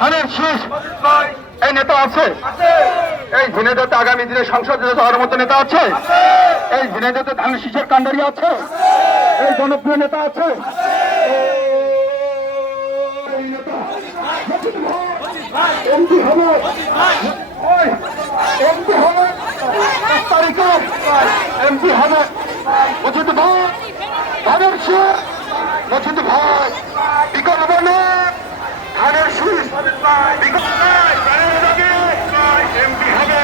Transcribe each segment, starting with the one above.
ধানের শীষ এই নেতা আছে? এই ঝিনাইদহতে আগামী দিনে সংসদে যাওয়ার মতো নেতা আছে? এই ঝিনাইদহতে ধানের শীষের কাণ্ডারি আছে? এই জনপ্রিয় নেতা আছে? এমপি হবে। এমপি হবে। তারিখে এমপি হবে। মজিদ ভাই ধানের শীষ। মজিদ ভাই বিকল্প বলে ধানের শীষ বিকল্প এমপি হবে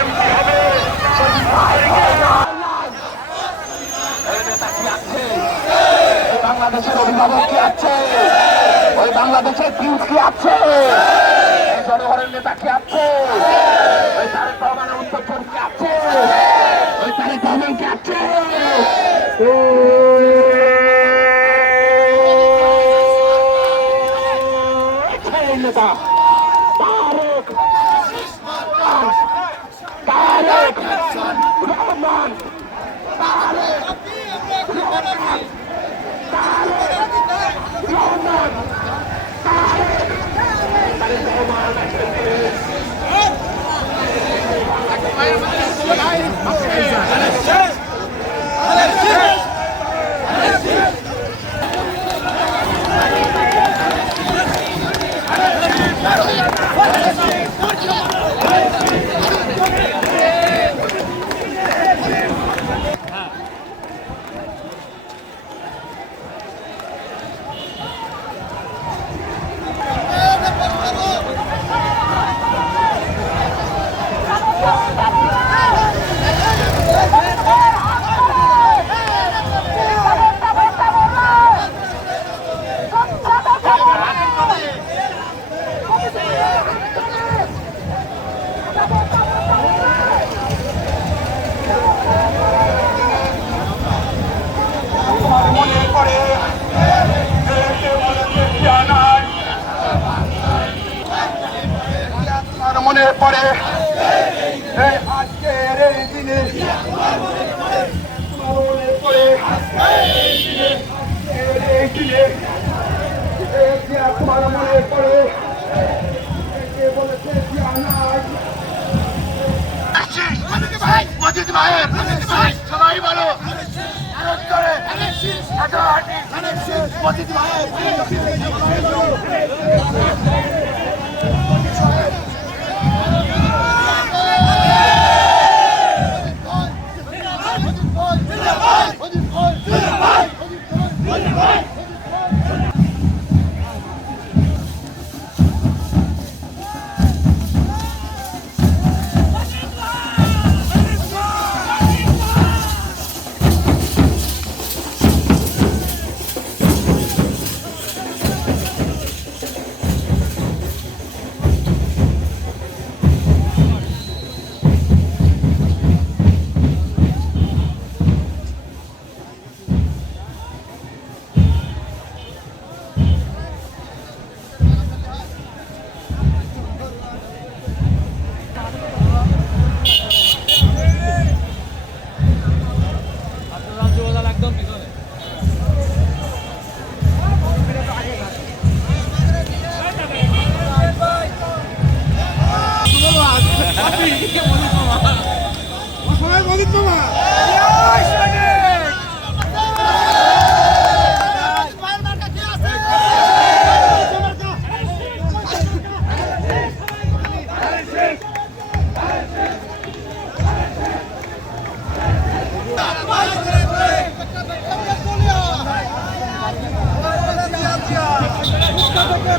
এমপি হবে বাংলাদেশের অভিভাবক কি আছে ওই বাংলাদেশের প্রিন্স কি আছে এই জনগণের নেতা কি আছে ওই তারেক রহমানের উত্তর কি আছে ওই তারেক রহমান কি আছে এই নেতা তারেক তারেক রহমান মনে মনে পড়ে। আজকের এই দিনে আমার মনে পড়ে। এই দিনে তোমার মনে পড়ে। কে বলেছে নাই মজিদ ভাইয়ের সবাই বলো। করে মজিদ ভাইয়ের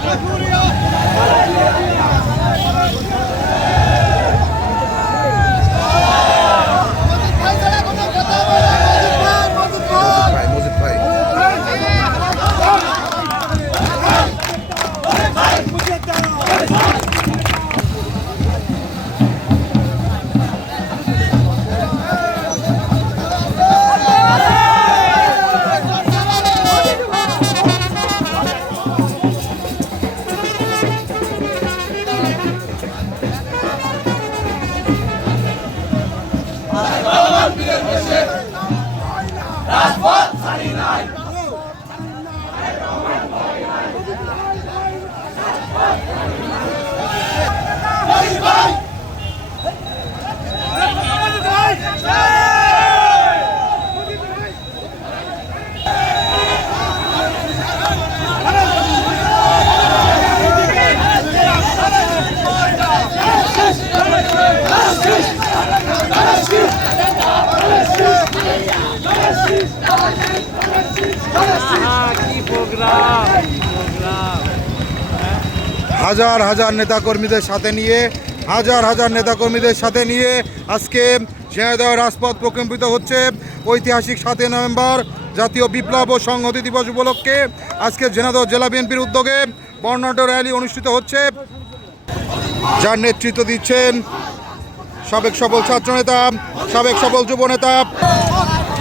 Hallelujah! Hallelujah! হাজার হাজার নেতাকর্মীদের সাথে নিয়ে, হাজার হাজার নেতাকর্মীদের সাথে নিয়ে আজকে ঝিনাইদহ রাজপথ প্রকম্পিত হচ্ছে। ঐতিহাসিক সাতই নভেম্বর, জাতীয় বিপ্লব ও সংহতি দিবস উপলক্ষে আজকে ঝিনাইদহ জেলা বিএনপির উদ্যোগে বর্ণাঢ্য র্যালি অনুষ্ঠিত হচ্ছে। যার নেতৃত্ব দিচ্ছেন সাবেক সফল ছাত্রনেতা, সাবেক সফল যুবনেতা,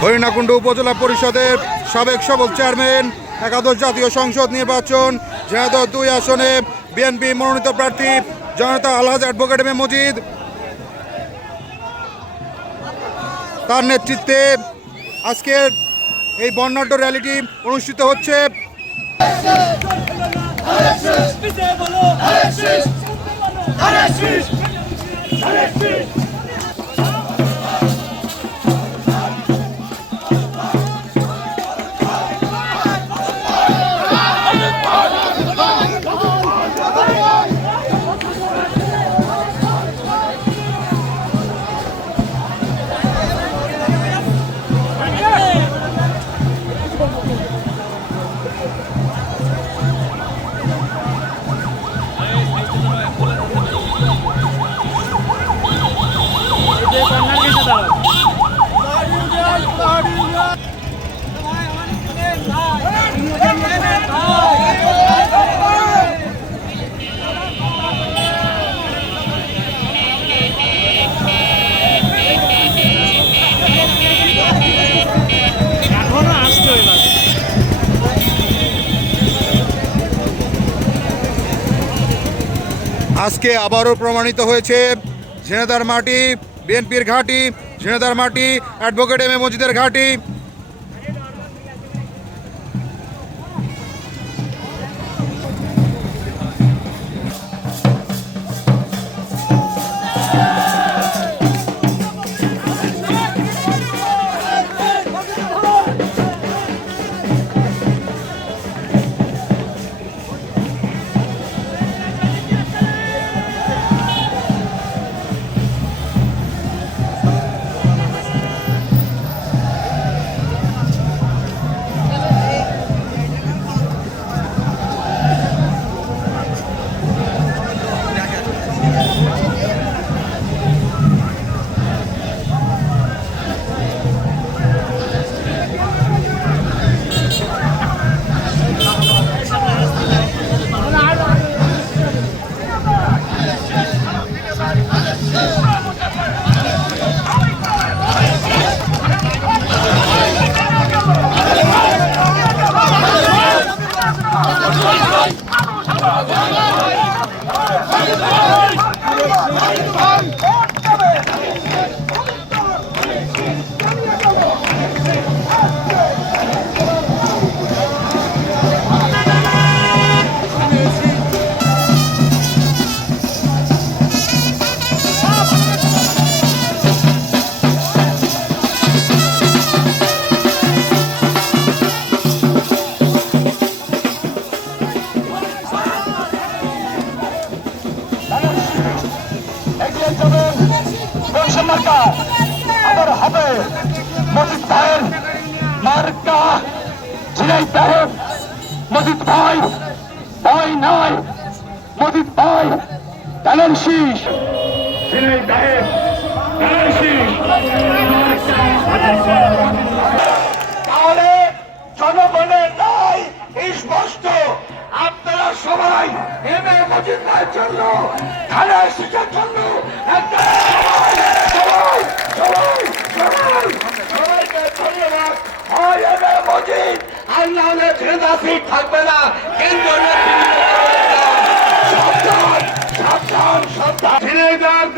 হরিণাকুণ্ড উপজেলা পরিষদের সাবেক সফল চেয়ারম্যান, একাদশ জাতীয় সংসদ নির্বাচন ঝিনাইদহ দুই আসনে বিএনপি মনোনীত প্রার্থী জনতা আলহাজ অ্যাডভোকেট এম মজিদ তার নেতৃত্বে আজকের এই বর্ণাঢ্য র্যালিটি অনুষ্ঠিত হচ্ছে আজকে আবারও প্রমাণিত হয়েছে ঝিনেদার মাটি, বিএনপির ঘাঁটি ঝিনেদার মাটি, অ্যাডভোকেট এম এ মজিদের ঘাঁটি মজিদ ভাই ধানের শীষ। সাহেব তাহলে জনগণের দায় স্পষ্ট। আপনারা সবাই এম এ মজিদ ভাইয়ের জন্য ধানের শীষের জন্য সবাই সবাই সবাই সবাইকে ধন্যবাদ। হয় এম এ মজিদ আর না হলে ঝেঁদা থাকবে না।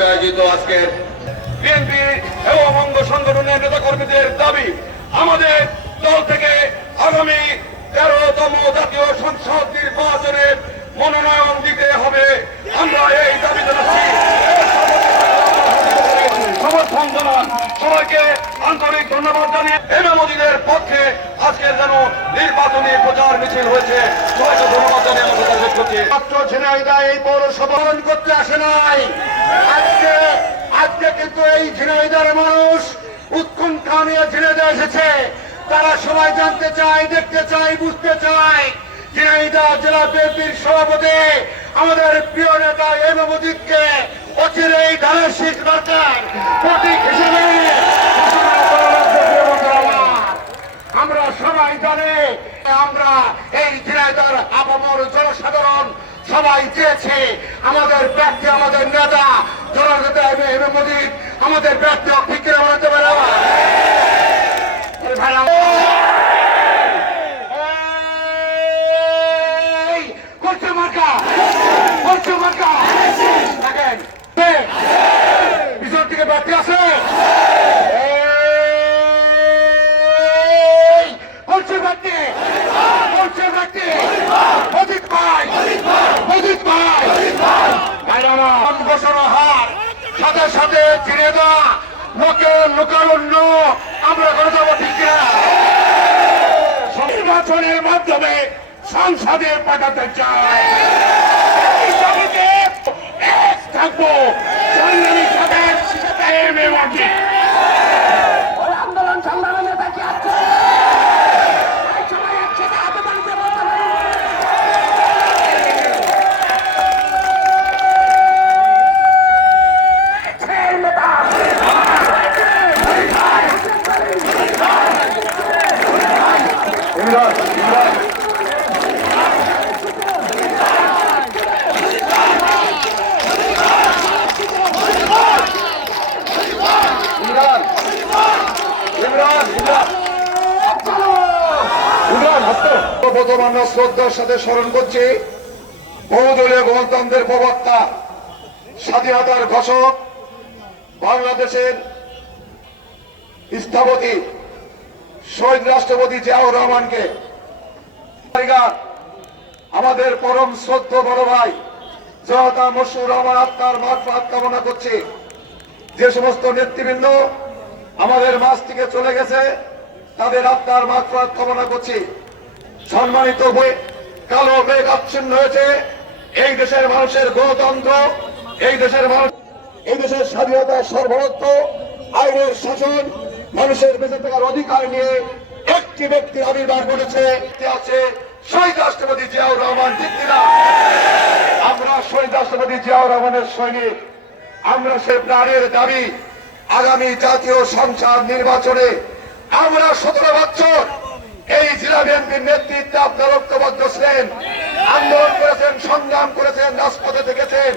ধন্যবাদ আয়োজিত আজকের বিএনপি এবং অঙ্গ সংগঠনের নেতা কর্মীদের দাবি, আমাদের দল থেকে আগামী তেরো ষোলতম জাতীয় সংসদ নির্বাচনে মনোনয়ন দিতে হবে। আমরা এই দাবি জানাচ্ছি। সমর্থন জানান। সবাইকে আন্তরিক ধন্যবাদ জানিয়ে এমএ মোদীদের পক্ষে ঝিনাইদা এই পৌরসভা করতে আসে নাই। আজকে আজকে কিন্তু এই ঝিনাইদার মানুষ উৎকণ্ঠা নিয়ে ঝিনাইদা এসেছে। তারা সবাই জানতে চায়, দেখতে চায়, বুঝতে চায়। ঝিনাইদা জেলা বিএনপির সভাপতি, আমাদের প্রিয় নেতা এম মোদীকে অচিরেই ধানের শীত দরকার। প্রতীক হিসেবে ঘোষণা করা লাগবে, প্রিয় বন্ধুরা আমার। আমরা সবাই জানি আমরা এই ঝিনাইদার আপামর জনসাধারণ সবাই চেয়েছে আমাদের ব্যক্তি, আমাদের নেতা মোদী, আমাদের ব্যক্তি ঠিক করে বানাতে পারে? পিছন থেকে ব্যক্তি আছে এই, করছে ব্যক্তি করছে ব্যক্তি অজিত ভাই অজিত ভাই ভাইরা আমার বসানো হার সাথে সাথে ছিঁড়ে দেওয়া লোকে লোকারণ্য আমরা করে যাব ঠিক নির্বাচনের মাধ্যমে সংসদে পাঠাতে চাই। থাকব সংগ্রামী সদের এম এ ওয়াকি। ওই আন্দোলন সংগ্রামের নেতা কি আছে এই সবাই একসাথে হাতে তালিতে বলতে পারি। এই নেতা। ইমরান, ইমরান। ইমরান ইমরান ইমরান ইমরান হাসত আমরা শ্রদ্ধার সাথে স্মরণ করছি। বহুদলীয় গণতন্ত্রের প্রবক্তা, স্বাধীনতার ঘোষক, বাংলাদেশের স্থপতি, শহীদ রাষ্ট্রপতি জিয়াউর রহমানকে। আমাদের পরম শ্রদ্ধ বড় ভাই, জনতা মশুর রহমান আত্মার মারফাত কামনা করছি। যে সমস্ত নেতৃবৃন্দ আমাদের মাছ থেকে চলে গেছে, তাদের আত্মার মারফাত কামনা করছি। সম্মানিত হয়ে কালো মেঘ আচ্ছন্ন হয়েছে। এই দেশের মানুষের গণতন্ত্র, এই দেশের মানুষ এই দেশের স্বাধীনতা সর্বত্র আইনের শাসন, মানুষের বেঁচে থাকার অধিকার নিয়ে একটি ব্যক্তির আবির্ভাব ঘটেছে। আছে শহীদ রাষ্ট্রপতি জিয়াউর রহমান, ঠিক আমরা শহীদ রাষ্ট্রপতি জিয়াউর রহমানের সৈনিক। আমরা সে প্রাণের দাবি, আগামী জাতীয় সংসদ নির্বাচনে আমরা সতেরো বছর এই জেলা বিএনপির নেতৃত্বে আপনার ঐক্যবদ্ধ ছিলেন। আন্দোলন করেছেন, সংগ্রাম করেছেন, রাজপথে দেখেছেন।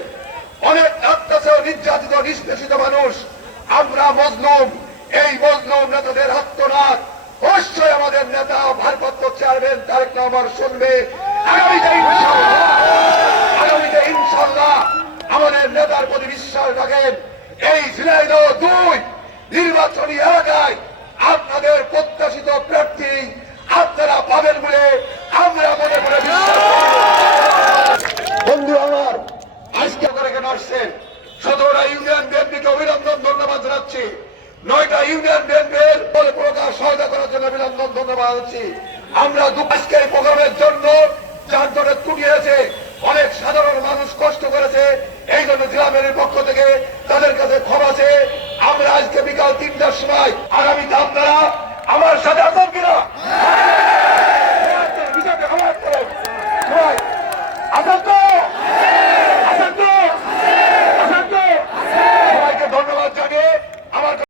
অনেক অত্যাচার, নির্যাতিত, নিষ্পেষিত মানুষ। আমরা মজলুম। এই মজলুম নেতাদের আত্মনাথ অবশ্যই আমাদের নেতা, ভারপ্রাপ্ত চেয়ারম্যান তারেক রহমান শুনবে। আগামীতে ইনশাআল্লাহ, আগামীতে ইনশাল্লাহ আমাদের নেতার প্রতি বিশ্বাস রাখেন। এই ঝিনাইদহ দুই নির্বাচনী এলাকায় আপনাদের প্রত্যাশিত প্রার্থী আপনারা পাবেন বলে আমরা মনে করে বন্ধু আমার, আজকে করে কেন আসছেন। সতেরোটা ইউনিয়ন বিএনপিকে অভিনন্দন, ধন্যবাদ জানাচ্ছি। নয়টা ইউনিয়ন বিএনপির প্রকাশ, সহায়তা করার জন্য অভিনন্দন, ধন্যবাদ জানাচ্ছি। আমরা আজকের প্রোগ্রামের জন্য যার জন্য ত্রুটি হয়েছে অনেক সাধারণ মানুষ কষ্ট করেছে। এই জন্য জেলামের পক্ষ থেকে তাদের কাছে ক্ষমা চেয়ে আমরা আজকে বিকাল তিনটার সময় আগামীতে আপনারা আমার সাথে আছেন কিনা?